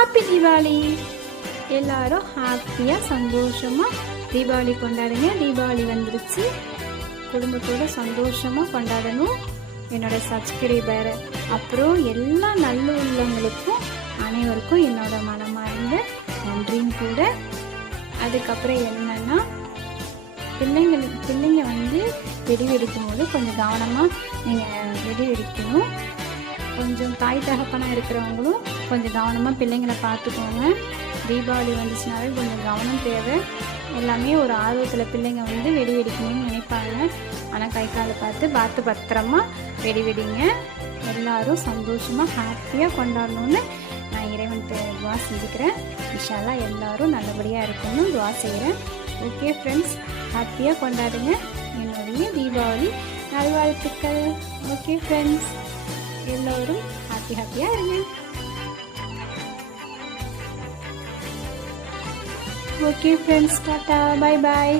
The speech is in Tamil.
ஹாப்பி தீபாவளி. எல்லாரும் ஹாப்பியாக சந்தோஷமாக தீபாவளி கொண்டாடுங்க. தீபாவளி வந்துருச்சு, குடும்பத்தோடு சந்தோஷமாக கொண்டாடணும். என்னோட சப்ஸ்கிரைபர் அப்புறம் எல்லா நல்ல உள்ளவங்களுக்கும் அனைவருக்கும் என்னோட மனமார்ந்த நன்றியும் கூட. அதுக்கப்புறம் என்னன்னா, பிள்ளைங்க வந்து வெடி வெடிக்கும் போது கொஞ்சம் கவனமாக நீங்கள் வெடி வெடிக்கணும். கொஞ்சம் தாய் தகப்பனாக இருக்கிறவங்களும் கொஞ்சம் கவனமாக பிள்ளைங்களை பார்த்துக்கோங்க. தீபாவளி வந்துச்சுனாலே கொஞ்சம் கவனம் தேவை. எல்லாமே ஒரு ஆர்வத்தில் பிள்ளைங்க வந்து வெடி வெடிக்கணும்னு நினைப்பாங்க. ஆனால் கை காலை பார்த்து பத்திரமா வெடி வெடிங்க. எல்லோரும் சந்தோஷமாக ஹாப்பியாக கொண்டாடணுன்னு நான் இறைவன்கிட்ட துவா செஞ்சுக்கிறேன். இன்ஷா அல்லாஹ் எல்லோரும் நல்லபடியாக இருக்கணும்னு துவா செய்கிறேன். ஓகே ஃப்ரெண்ட்ஸ், ஹாப்பியாக கொண்டாடுங்க. என்னுடைய தீபாவளி நல்வாழ்த்துக்கள். ஓகே ஃப்ரெண்ட்ஸ், எல்லோரும் ஹாப்பியாக இருங்க. Okay friends, tata, bye bye.